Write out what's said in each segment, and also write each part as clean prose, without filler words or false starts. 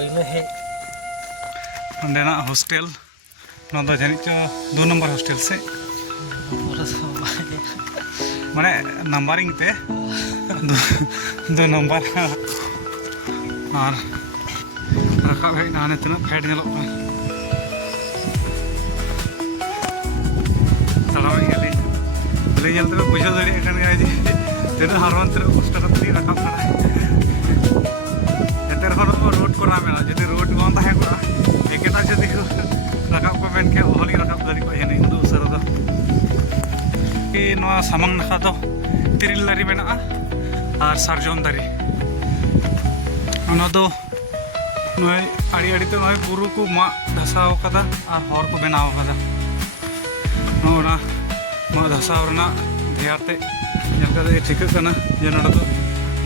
पहले है अंडेना हॉस्टल ना दो जानी चो 2 नंबर हॉस्टल से माने नंबरिंग ते 2 नंबर और रखा है ना तना फेड नेलो सलाम गली ले जल्दी में बुझा दड़ी एकन गाय जी तेरे हारवन तेरे कष्ट करते रखा पड़ा है तेरे को रोड को ना मिला जैसे रोड बंद है को एकेटा जदी रखा को मेन के होली रखा दड़ी को नहीं उदु सर दो कि नवा सामंग नखा दो तिरिल दारी मेना और सारजोन दारी दो नय आड़ी आड़ी तो नय बुरु को मा धसाव कदा और हर को बनाव कदा नोना मा धसाव रना ध्याते जल कदा ठीक कना जे नडा दो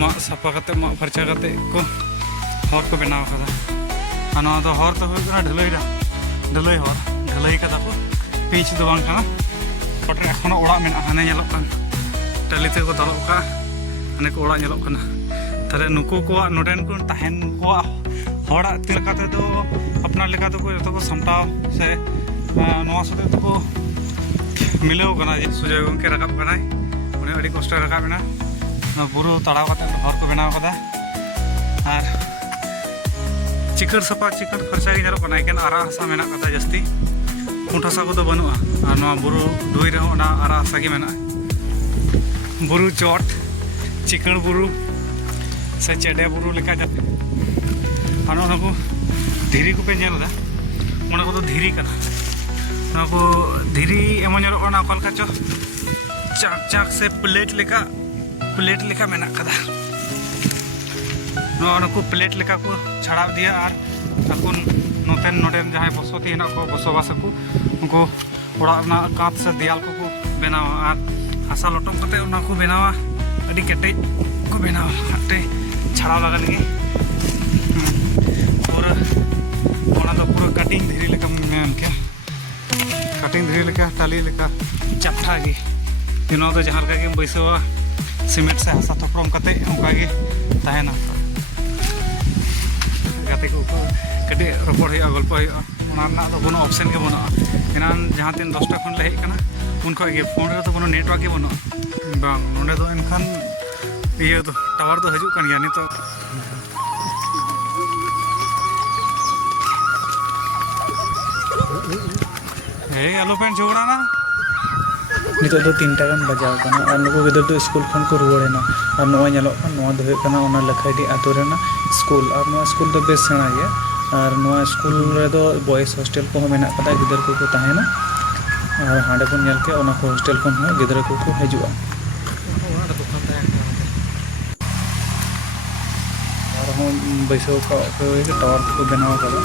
मा सफा कते मा फरचा कते को हर को बनाव कदा अना दो हर तो होय कना ढलई हर ढलई कदा को पीच दो बांग कना पटरे एखोनो ओड़ा मेना हाने नेलो कन टलिते को दलो का हाने को ओड़ा नेलो कना तारे नुकु को नोडेन को ताहेन को हड़ा तिलकाते दो अपना लेका तो को जतो को समटाव से नवा सते तो को मिलाव कना जे सुजय गंके रकाब कनाय उनी अडी कष्ट रकाब ना ना बुरु तड़ाव कते हर को बनाव कदा और चिकड़ सपा चिकड़ खर्चा गे नेलो कना एकेन आरा हसा मेना कदा जस्ती कुंठ हसा को तो बनुआ और नवा बुरु दुई रे ओना आरा हसा गे मेना बुरु चोट चिकड़ बुरु से चेडे बुरु लेका जाते आना को धीरी को पे नेलदा मोना को तो धीरी कना ना को धीरी एमो नेलो ओना कलका चो चाक चाक से प्लेट लेका मेना कदा ना को प्लेट लेका को छाड़ा दिया और अकुन नोतेन नोडेन जहां बसती हेना को बसोबास को उनको ओड़ा ना कांत से दियाल को बनावा और हासा लटम कते ओना को बनावा अडी केटे को बनावा हटे छाड़ा लगा लगी पूरा ओना तो पूरा कटिंग धीरे लेका मेन के कटिंग धीरे लेका टाली लेका चपठा गी दिनो तो जहां का के बैसवा सीमेंट से हासा थपड़म कते ओका गे ताहेना गाते को कटे रपड़ है गल्प है ओना ना तो कोनो ऑप्शन के बनो एनान जहां तीन 10टा खन ले हेकना उन को के फोन रे तो कोनो नेटवर्क के बनो बांग नोडे तो एनखान ये तो टावर तो हजू कान गया नहीं तो ए आलो पेन झगड़ा ना नितो दो 3टा गान बजाव कना और नुको गिदर तो स्कूल खन को रुवाड़ेना और नोआ नेलो नोआ दो हे कना ओना लखाइडी आतो रेना स्कूल और नोआ स्कूल दो बेस सेना गया और नोआ स्कूल रे दो बॉयज हॉस्टल को मेना कदा गिदर को ताहेना और हांडे को नेल के ओना को हॉस्टल को गिदर को हजुआ और हम बैसो का टावर को बनाव कदा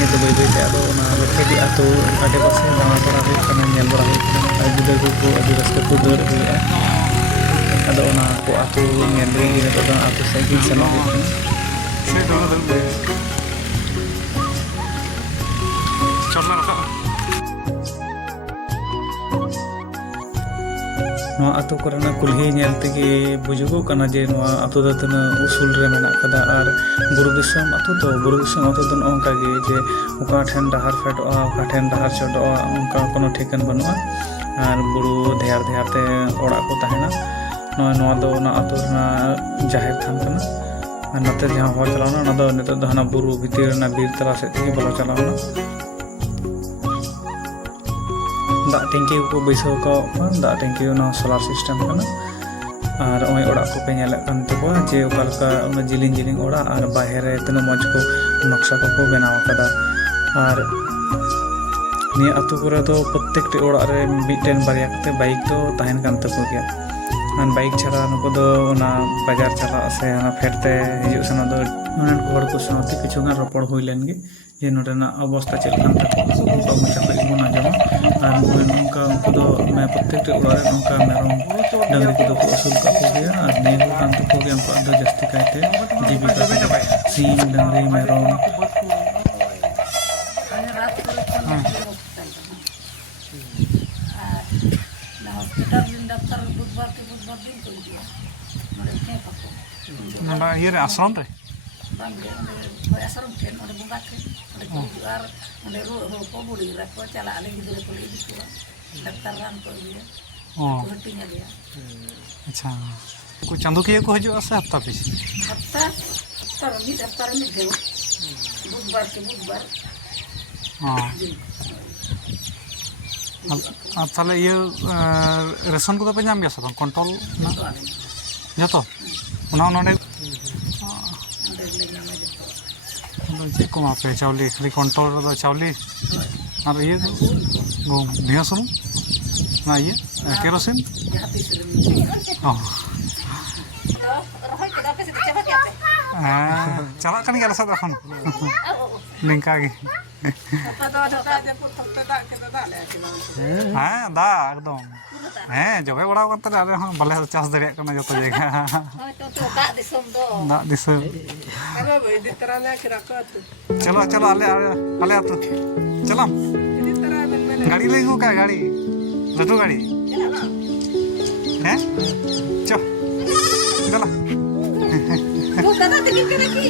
ये तो भाई भाई आदो ना लखाइडी आतो आडे पासे दाना पड़ा है कना नेल बड़ा है गिदर को अदि रस्ते को दौड़ हुआ आदो ना को आतो नेल रे ये तो आतो साइकिल चला है से दो चलना रखा नोआ आतो करना कुल्ही नेल तेगे बुजुगो कना जे नोआ आतो द तना उसूल रे मेना कदा और बुरु दिसम आतो तो नोंका गे जे उका ठेन डहार फेटोआ उका ठेन डहार चोटोआ उनका कोनो ठिकान बनुआ और बुरु ध्यार ध्यार ते ओड़ा को ताहेना नोआ दो ना आतो ना जाहिर थान कना और नते जहां हर चलावना ना दो नेतो दहना बुरु भितिर ना बीर तला से तेगे बला चलावना दा टैंकी को बैसो को दा टैंकी ना सोलार सिस्टम कना और ओय ओड़ा को पे नेल कन तो जे ओकालका उन जिलिंग जिलिंग ओड़ा और बाहर तना मज को नक्शा को बनाव कदा और निया अतु करे तो प्रत्येक टे ओड़ा रे मिटेन बारिया कते बाइक तो ताहेन कान तको गया और बाइक छाड़ा नको दो ना बाजार चला से ना फेरते हिजु सना दो उनन को हर को साथी किछु गान रपड़ होई लेनगे जे नोडेना अवस्था चल कान तको को मचा पे गुना जमा और नोंका उनको दो मैं प्रत्येक टे ओड़ा रे नोंका मेरम डंगरी को दो को असूल का को गया और ने कान तको गया उनको अंदर जस्ती कायते जीविका सीम डंगरी मेरम ये आश्रम रे bang dia oi asarum ken ode bunga ken ode ko juar ode ru ko buri ra ko cala ale gitu ko ibu ko daktaran ko dia ᱚ ko hatinya dia ᱟᱪᱪᱷᱟ ᱩᱱᱠᱩ ᱪᱟᱸᱫᱳᱠᱤᱭᱟᱹ ᱠᱚ ᱦᱤᱡᱩᱜᱼᱟ ᱥᱮ ᱦᱟᱯᱛᱟ ᱯᱤᱪᱷᱤ? hatta tar mi deu budbar ke budbar ᱚ ᱟᱨ ᱛᱟᱦᱞᱮ ᱤᱭᱟᱹ ᱨᱮᱥᱚᱱ ᱠᱚᱫᱚ ᱯᱮ ᱧᱟᱢ ᱜᱮᱭᱟ ᱥᱮ ᱵᱟᱝ ᱠᱚᱱᱴᱨᱳᱞ ᱨᱮᱱᱟᱜ to ane ᱡᱚᱛᱚ ᱚᱱᱟ ᱱᱚᱰᱮ ande le nyama de ᱟᱫᱚ ᱪᱮᱫ ᱠᱚ ᱮᱢᱟ ᱯᱮᱭᱟ ᱪᱟᱣᱞᱮ ᱠᱷᱟᱹᱞᱤ ᱠᱚᱱᱴᱨᱳᱞ ᱨᱮᱫᱚ ᱪᱟᱣᱞᱮ ᱟᱨ ᱤᱭᱟᱹ ᱫᱚ ᱜᱩᱦᱩᱢ ᱫᱷᱤᱭᱟᱹ ᱥᱩᱱᱩᱢ ᱚᱱᱟ ᱤᱭᱟᱹ ᱠᱮᱨᱳᱥᱤᱱ habis sering ᱚ rohoi ke dapat se cepat ya pe ᱦᱮᱸ ᱪᱟᱞᱟᱜ ᱠᱟᱱ ᱜᱮᱭᱟ ᱟᱞᱮ ᱥᱮᱫ ᱫᱚ ᱮᱠᱷᱚᱱ ᱱᱤᱝᱠᱟ ᱜᱮ apa do ada je put tak tak ke tak le ᱦᱮᱸ ᱫᱟᱜ ᱮᱠᱫᱚᱢ ᱦᱮᱸ ᱡᱚᱵᱮ ᱵᱟᱲᱟ ᱠᱟᱛᱮ ᱟᱞᱮ ᱦᱚᱸ ᱵᱟᱞᱮ ᱪᱟᱥ ᱫᱟᱲᱮᱭᱟᱜ ᱠᱟᱱᱟ ᱡᱚᱛᱚ ᱡᱟᱭᱜᱟ hoi to tak disom do ᱫᱟᱜ ᱫᱤᱥᱟᱹ ada boy di terana kira ko tu चलो चलो आले आतो चलो di terana ben गाड़ी ले गो का गाड़ी लटू गाड़ी हैं चो चलो Tuh, kata tinggi ke lagi.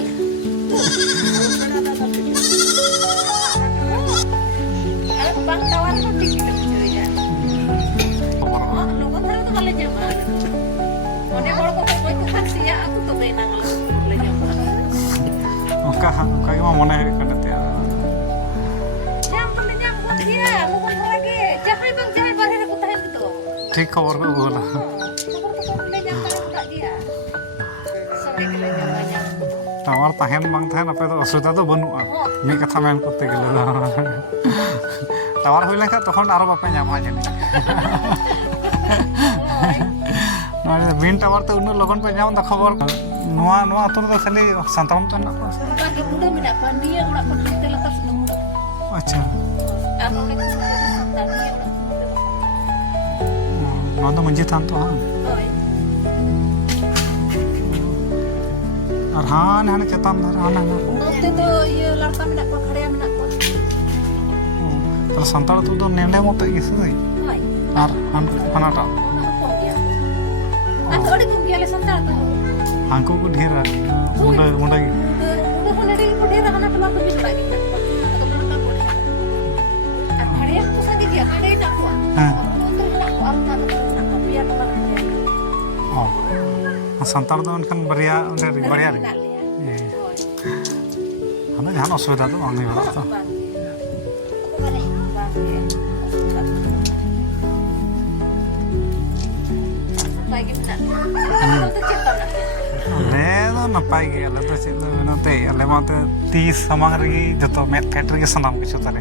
Kalau bang tawar tuh tinggi tuh curinya. Oh, lu kan harus tuh kalau nyaman. Mana kalau kau ikut taksi ya, aku tuh kayak nanggal kalau nyaman. ओका के मने है कनते Nyam dia, lu kan lagi. Jangan bang, jangan bahaya aku tahan gitu. ठीक खबर को बोला tower तहन बांग तहन अपे तो असुविधा तो बनुआ मी कथा मेन करते गेले टावर होइले का तखन आरो बापे नामा जानि नोए बिन टावर तो उन लगन पे नाम द खबर नोआ नोआ तो खाली संतरम तो ना अच्छा नोआ तो मंजी थान तो और हाँ ने चेतान धर हाँ ना तो संतार तो नेंडे मत इसे और हनाटा हांको को ढेर मुंडा मुंडा संतार दो उनखान बरिया बरिया हमें जहाँ असुविधा तो बांग बड़ा तो अले तो नपाय गे अले तो चेद नते अले माते 30 समांग रगी जतो मेट फेट रगी सनाम किछु ताले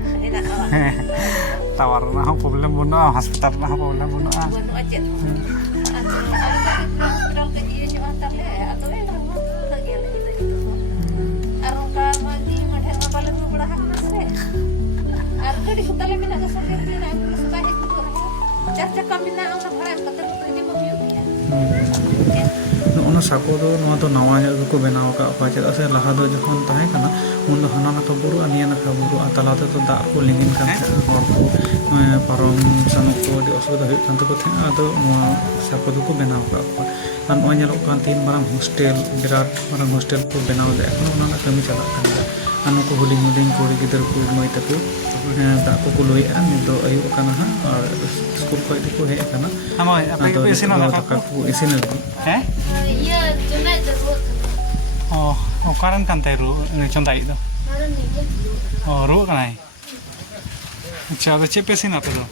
टावर ना हो प्रॉब्लम बनो हॉस्पिटल ना हो प्रॉब्लम बनो ᱱᱚᱜᱼᱚ ᱥᱟᱠᱚ ᱫᱚ ᱱᱚᱣᱟ ᱫᱚ ᱱᱟᱣᱟ ᱧᱚᱜ ᱜᱮᱠᱚ ᱵᱮᱱᱟᱣ ᱟᱠᱟᱫ ᱠᱚᱣᱟ ᱪᱮᱫᱟᱜ ᱥᱮ ᱞᱟᱦᱟ ᱫᱚ ᱡᱚᱠᱷᱚᱱ ᱛᱟᱦᱮᱸ ᱠᱟᱱᱟ ᱩᱱ ᱫᱚ ᱦᱟᱱᱟ ᱱᱟᱠᱷᱟ ᱵᱩᱨᱩ ᱟᱨ ᱱᱤᱭᱟᱹ ᱱᱟᱠᱷᱟ ᱵᱩᱨᱩ ᱟᱨ ᱛᱟᱞᱟ ᱛᱮᱫᱚ ᱫᱟᱜ ᱠᱚ ᱞᱤᱸᱜᱤᱱ ᱠᱟᱱ ᱛᱟᱦᱮᱸᱜᱼᱟ ᱦᱚᱲ ᱠᱚ ᱯᱟᱨᱚᱢ ᱥᱮᱱᱚᱜ ᱠᱚ ᱟᱹᱰᱤ ᱚᱥᱩᱵᱤᱫᱟ ᱦᱩᱭᱩᱜ ᱠᱟᱱ ᱛᱟᱠᱚ ᱛᱟᱦᱮᱸᱜᱼᱟ ᱟᱫᱚ ᱱᱚᱣᱟ ᱥᱟᱠᱚ ᱫᱚᱠᱚ ᱵᱮᱱᱟᱣ ᱟᱠᱟᱫ ᱠᱚᱣᱟ ᱟᱨ ᱱᱚᱜᱼᱚᱭ ᱧᱮᱞᱚᱜ ᱠᱟᱱ ᱛᱤᱱ ᱢᱟᱨᱟᱝ ᱦᱳᱥᱴᱮᱞ ᱵᱤᱨᱟᱴ ᱢᱟᱨᱟᱝ ᱦᱳᱥᱴᱮᱞ ᱠᱚ ᱵᱮᱱᱟᱣ ᱮᱫᱟ ᱮᱠᱷᱚᱱ ᱚᱱᱟ ᱨᱮᱱᱟᱜ ᱠᱟᱹᱢᱤ ᱪᱟᱞᱟᱜ ᱠᱟᱱ ᱜᱮᱭᱟ ᱟᱨ ᱱᱩᱠᱩ ᱦᱩᱰᱤᱧ ᱦᱩᱰᱤᱧ ᱠᱩᱲᱤ ᱜᱤᱫᱽᱨᱟᱹ ᱠᱚ ᱢᱟᱹᱭ ᱛᱟᱠᱚ ᱫᱟᱜ ᱠᱚᱠᱚ ᱞᱩᱭᱮᱜᱼᱟ ᱱᱤᱛ ᱫᱚ ᱟᱹᱭᱩᱵ ᱟᱠᱟᱱᱟ ᱦᱟᱸᱜ ᱟᱨ ᱥᱠᱩᱞ ᱠᱷᱚᱡ ᱛᱮᱠᱚ ᱦᱮᱡ ᱟᱠᱟᱱᱟ ᱟᱫᱚ ᱫᱟᱠᱟ ᱠᱚ ᱤᱥᱤᱱ ᱞᱟᱹᱜᱤᱫ हैं ओ ओकारन कांते रु चंदाई दो ओ रु कनाई अच्छा तो चे पेसिना पे दो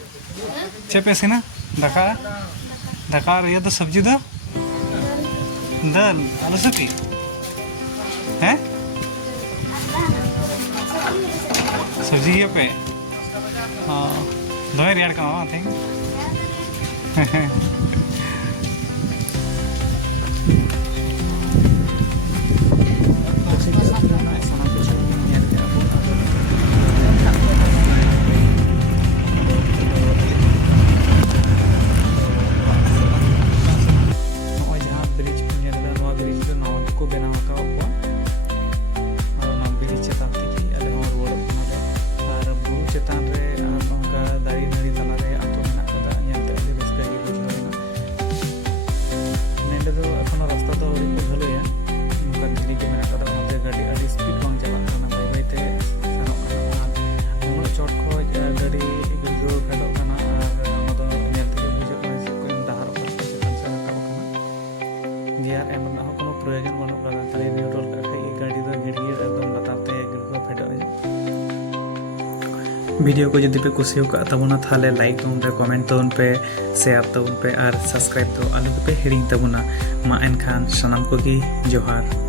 चे पेसिना दाका दाका ये तो सब्जी दो दाल आलू सब्जी हैं सब्जी ये पे दो रियार का वहाँ थे चेतान रे दारी नाड़ी तलारे आतो मेना कदा ᱧᱮᱞᱛᱮ ᱟᱹᱰᱤ ᱨᱟᱹᱥᱠᱟᱹ ᱜᱮ ᱵᱩᱡᱷᱟᱹᱣ ᱮᱱᱟ वीडियो को जुदी पे कुसी का तबना थाले लाइक तबन पे कमेंट तबन पे शेयर तबन पे और सब्सक्राइब तो आलू पे हिड़िंग तबना मा एनखान सनाम को जोहार।